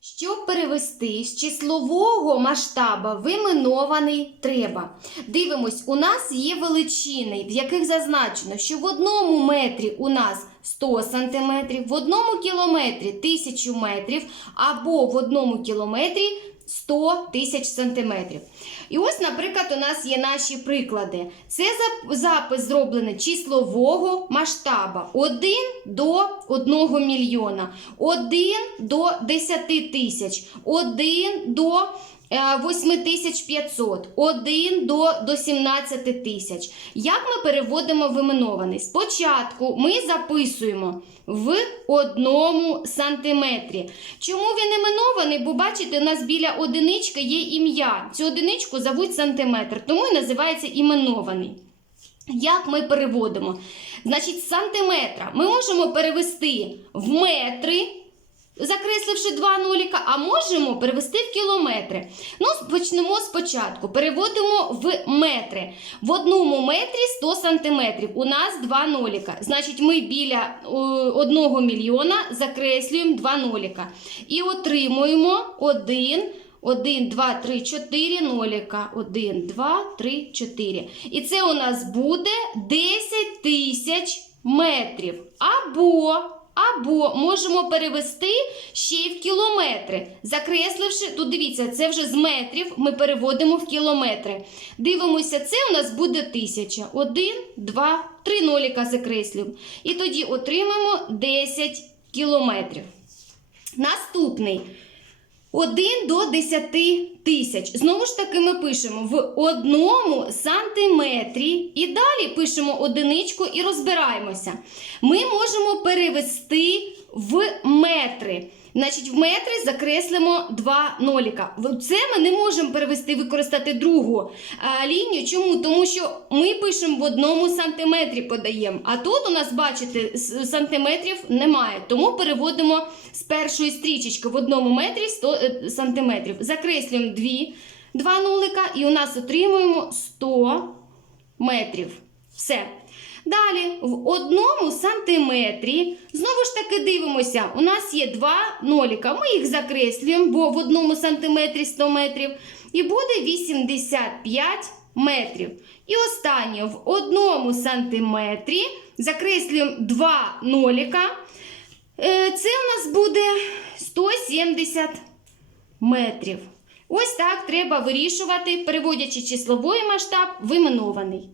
Щоб перевести з числового масштаба в треба. Дивимось, у нас є величини, в яких зазначено, що в одному метрі у нас 100 см, в одному кілометрі 1000 метрів, або в одному кілометрі 100 тисяч сантиметрів. І ось, наприклад, у нас є наші приклади. Це запис зроблений числового масштаба 1 до 1 мільйона, 1 до 10 тисяч, 1 до 8500, 1 до, до 17 тисяч. Як ми переводимо в? Спочатку ми записуємо в одному сантиметрі. Чому він іменований? Бо бачите, у нас біля одинички є ім'я. Цю одиничку зовуть сантиметр, тому і називається іменований. Як ми переводимо? Значить, сантиметра ми можемо перевести в метри, закресливши два нуліка, а можемо перевести в кілометри. Ну, почнемо спочатку. Переводимо в метри. В одному метрі 100 сантиметрів. У нас два ноліка. Значить, ми біля е, одного мільйона закреслюємо два ноліка. І отримуємо один. 1, 2, 3, 4 ноліка. 1, 2, 3, 4. І це у нас буде 10 тисяч метрів. Або, або можемо перевести ще й в кілометри. Закресливши, тут дивіться, це вже з метрів ми переводимо в кілометри. Дивимося, це у нас буде тисяча. 1, 2, 3 ноліка закреслюємо. І тоді отримаємо 10 кілометрів. Наступний. 1 до 10 тисяч. Знову ж таки, ми пишемо в одному сантиметрі. І далі пишемо одиничку і розбираємося. Ми можемо перевести в метри. Значить, в метри закреслимо два ноліка. Це ми не можемо перевести, використати другу а, лінію. Чому? Тому що ми пишемо в одному сантиметрі подаємо. А тут у нас, бачите, сантиметрів немає. Тому переводимо з першої стрічечки в одному метрі 100 е, сантиметрів. Закреслюємо дві, два нулика і у нас отримуємо 100 метрів. Все. Далі, в одному сантиметрі, знову ж таки дивимося, у нас є два ноліка. Ми їх закреслюємо, бо в одному сантиметрі 100 метрів. І буде 85 метрів. І останнє, в одному сантиметрі закреслюємо два ноліка. Е, Це у нас буде 170 метрів. Ось так треба вирішувати, переводячи числовий масштаб в іменований.